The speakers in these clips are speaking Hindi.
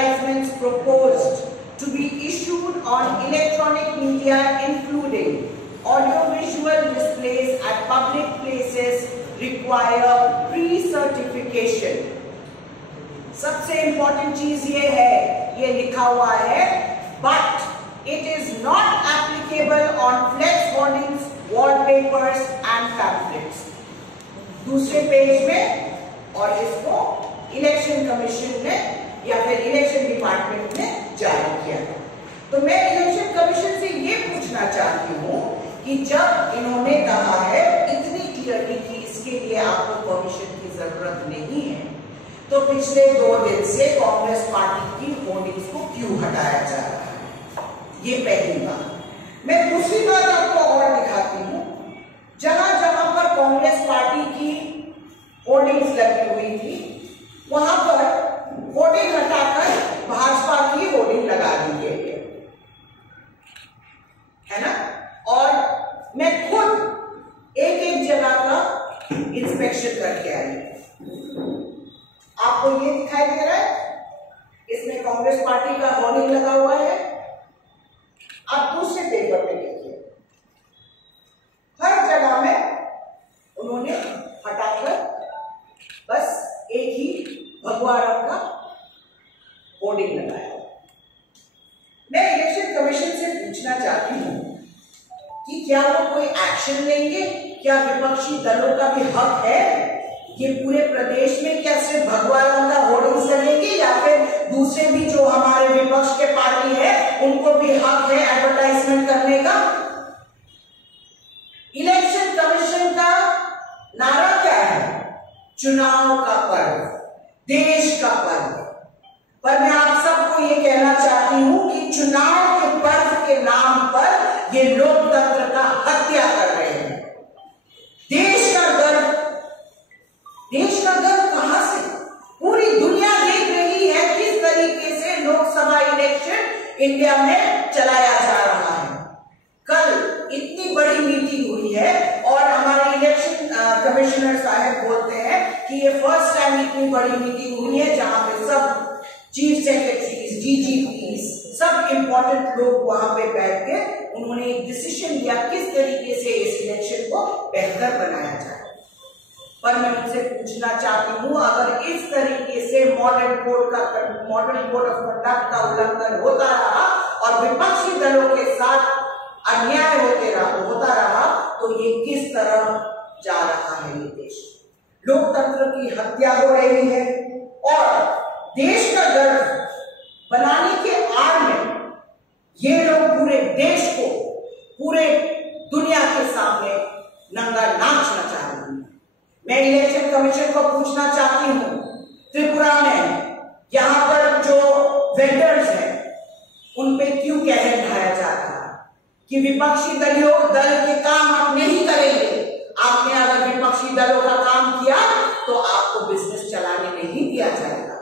advertisements proposed to be issued on electronic media, including audiovisual displays at public places, require pre-certification. सबसे इंपॉर्टेंट चीज ये है, ये लिखा हुआ है, but it is not applicable on flex hoardings, wallpapers and pamphlets. दूसरे पेज में, और इसको इलेक्शन कमीशन ने या फिर इलेक्शन डिपार्टमेंट ने जारी किया। तो मैं इलेक्शन कमीशन से ये पूछना चाहती हूँ कि जब इन्होंने कहा है इतनी क्लियरली कि इसके लिए आपको परमिशन की जरूरत नहीं है, तो पिछले 2 दिन से कांग्रेस पार्टी की होर्डिंग्स को क्यों हटाया जा रहा है? ये पहली बात। मैं दूसरी बात आपको और दिखाती हूँ, जहां जहां पर कांग्रेस पार्टी की होर्डिंग्स लगी हुई थी, वहां पर होर्डिंग हटाकर भाजपा की होर्डिंग लगा दी गई है ना। और मैं खुद एक एक जगह का इंस्पेक्शन करके आई। आपको ये दिखाई दे रहा है, इसमें कांग्रेस पार्टी का होर्डिंग लगा हुआ है। आप दूसरे पेपर में देखिए, हर जगह में उन्होंने हटाकर बस एक ही भगवा रंग का होर्डिंग लगाया। मैं इलेक्शन कमीशन से पूछना चाहती हूं कि क्या वो कोई एक्शन लेंगे? क्या विपक्षी दलों का भी हक है? ये पूरे प्रदेश में क्या सिर्फ भगवा रंग का होर्डिंग्स लगेंगे, या फिर दूसरे भी जो हमारे विपक्ष के पार्टी है उनको भी हक है एडवर्टाइजमेंट करने का? इलेक्शन कमीशन का नारा क्या है? चुनाव का पर्व, देश का पर्व। पर मैं आप सबको ये कहना चाहती हूं कि चुनाव के पर्व के नाम पर ये लोकतंत्र का हत्या कर रहे हैं। देश का गर्व कहां से? पूरी दुनिया देख रही है किस तरीके से लोकसभा इलेक्शन इंडिया में चलाया जा रहा है। कल इतनी बड़ी मीटिंग हुई है और हमारे इलेक्शन कमिश्नर साहब बोलते हैं कि ये फर्स्ट टाइम इतनी बड़ी मीटिंग हुई है जहां पे सब चीफ सेक्रेटरीज, डीजीपीज, सब इंपॉर्टेंट लोग वहां पे बैठ के उन्होंने एक डिसीजन लिया किस तरीके से इस इलेक्शन को बेहतर बनाया जाए। पर मैं उनसे पूछना चाहती हूं, अगर इस तरीके से मॉडल कोड ऑफ कंडक्ट का उल्लंघन होता रहा और विपक्षी दलों के साथ अन्याय होता रहा, तो ये किस तरह जा रहा है? ये देश लोकतंत्र की हत्या हो रही है और देश का गर्व बनाने के आड़ में ये लोग पूरे देश को, पूरे दुनिया के सामने नंगा नाचना चाह रहे हैं। मैं इलेक्शन कमीशन को पूछना चाहती हूं, त्रिपुरा में यहां पर जो वेंडर्स हैं उन पे क्यों कहर ढाया जा रहा है कि विपक्षी दल के काम आप नहीं करेंगे? आपने अगर विपक्षी दलों का काम किया तो आपको बिजनेस चलाने नहीं दिया जाएगा।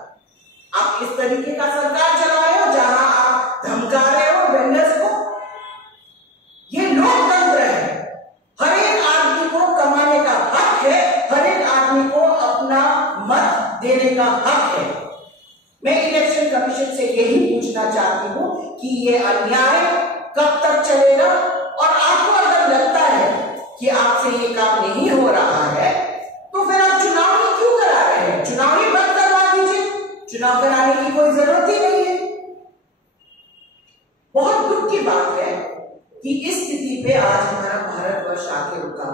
आप इस तरीके का सरकार चला रहे हो जहां आप धमका रहे हो वेंडर्स को। ये लोकतंत्र है, हर एक आदमी को कमाने का हक है, हर एक आदमी को अपना मत देने का हक है। मैं इलेक्शन कमीशन से यही पूछना चाहती हूं कि ये अन्याय कब तक चलेगा? और आपको अगर लगता है कि आपसे ये काम नहीं हो रहा है, तो फिर आप चुनाव ही क्यों करा रहे हैं? चुनाव ही बंद करवा दीजिए, चुनाव कराने की कोई जरूरत ही नहीं है। बहुत दुख की बात है कि इस स्थिति पे आज हमारा भारतवर्ष आके रुका।